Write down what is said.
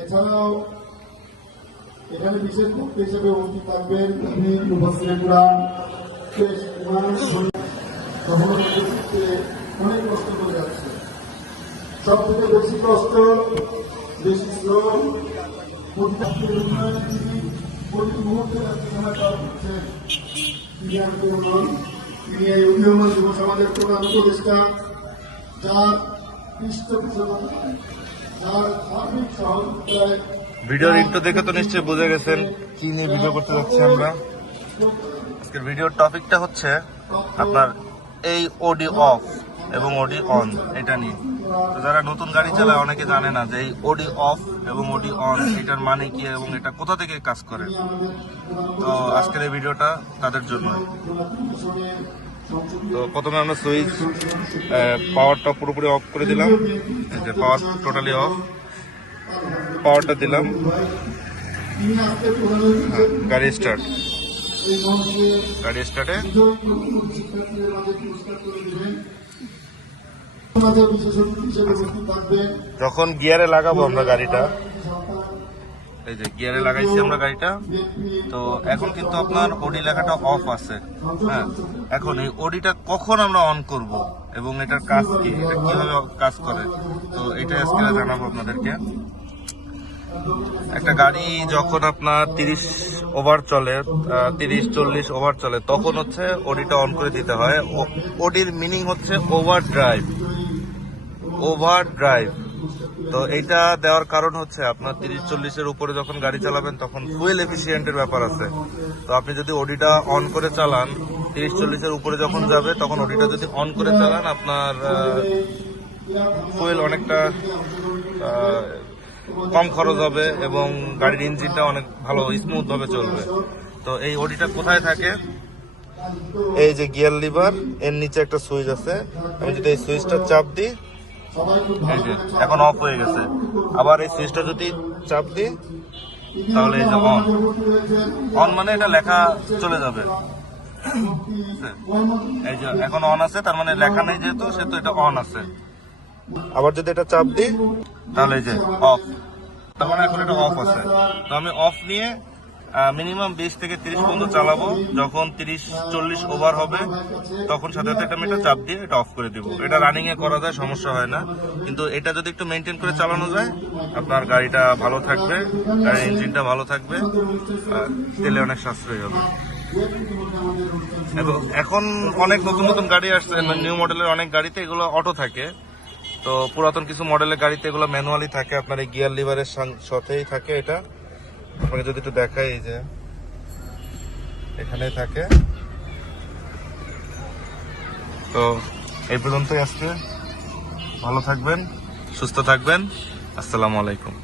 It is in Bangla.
এছাড়াও এখানে বিশেষ বক্তা হিসেবে উপস্থিত থাকবেন তিনি মুফাসসিরে কুরআন শেখ ইমাম অনেক কষ্ট করে যাচ্ছে। সব থেকে বেশি কষ্ট, বেশি শ্রম প্রতি মুহূর্তে করছেন তিনি এই উদীয়মান যুব সমাজের প্রধান উপদেষ্টা, যার পৃষ্ঠপোষকতায়, যার সার্বিক সহযোগিতায়। ভিডিওর ইন্ট্রো দেখে তো নিশ্চয়ই বুঝে গেছেন কি নিয়ে ভিডিও করতে যাচ্ছি আমরা। আজকের ভিডিওর টপিকটা হচ্ছে আপনার এই ওডি অফ এবং ওডি অন, এটা নিয়ে। তো যারা নতুন গাড়ি চালায় অনেকে জানে না যে এই ওডি অফ এবং ওডি অন এটার মানে কি এবং এটা কোথা থেকে কাজ করে। তো আজকের এই ভিডিওটা তাদের জন্য। তো প্রথমে আমরা সুইচ পাওয়ারটা পুরোপুরি অফ করে দিলাম, এই যে পাওয়ার টোটালি অফ। পাওয়ারটা দিলাম, গাড়ি স্টার্ট। গাড়ি স্টার্টে যখন গিয়ারে লাগাবো আমরা গাড়িটা, এই যে গিয়ারে লাগাইছি আমরা গাড়িটা, তো এখন কিন্তু আপনার ওডি লেখাটা অফ আছে। হ্যাঁ, এখন এই ওডিটা কখন আমরা অন করব এবং এটার কাজ কি, এটা কিভাবে কাজ করে, তো এটা আজকে জানাবো আপনাদেরকে। একটা গাড়ি যখন আপনার 30 ওভার চলে, 30-40 ওভার চলে, তখন হচ্ছে ওডিটা অন করে দিতে হয়। ওডির মিনিং হচ্ছে ওভার ড্রাইভ। ওভার ড্রাইভ, তো এইটা দেওয়ার কারণ হচ্ছে আপনার 30-40-এর উপরে যখন গাড়ি চালাবেন তখন ফুয়েল এফিসিয়েন্টের ব্যাপার আছে। তো আপনি যদি ওডিটা অন করে চালান, 30-40-এর উপরে যখন যাবে তখন ওডিটা যদি অন করে চালান, আপনার ফুয়েল অনেকটা কম খরচ হবে এবং গাড়ির ইঞ্জিনটা অনেক ভালো স্মুথ ভাবে চলবে। তো এই ওডিটা কোথায় থাকে? এই যে গিয়ার লিভার, এর নিচে একটা সুইচ আছে। আমি যদি এই সুইচটা চাপ দিই, এই যে এখন অফ হয়ে গেছে। আবার এই সুইচটা যদি চাপ দিই তাহলে এই যে অন। অন মানে এটা লেখা চলে যাবে। এই যে এখন অন আছে, তার মানে লেখা নেই যেহেতু, সেহেতু এটা অন আছে। আবার যদি এটা চাপ দিই তাহলে এই যে অফ, তার মানে এখন এটা অফ আছে। তো আমি অফ নিয়ে মিনিমাম 20 থেকে 30 পর্যন্ত চালাবো। যখন 30-40 ওভার হবে তখন সাথে সাথে এটা আমি এটা চাপ দিয়ে এটা অফ করে দিব। এটা রানিং এ করা যায়, সমস্যা হয় না। কিন্তু এটা যদি একটু মেনটেন করে চালানো যায়, আপনার গাড়িটা ভালো থাকবে, গাড়ির ইঞ্জিনটা ভালো থাকবে, তেলে অনেক সাশ্রয়ী হবে। এবং এখন অনেক নতুন নতুন গাড়ি আসছে, নিউ মডেলের অনেক গাড়িতে এগুলো অটো থাকে। তো পুরাতন কিছু মডেলের গাড়িতে এগুলো ম্যানুয়ালি থাকে, আপনার এই গিয়ার লিভারের সাথেই থাকে। এটা আপনাকে যদি একটু দেখাই, এই যে এখানেই থাকে। তো এই পর্যন্তই আজকে। ভালো থাকবেন, সুস্থ থাকবেন। আসসালামু আলাইকুম।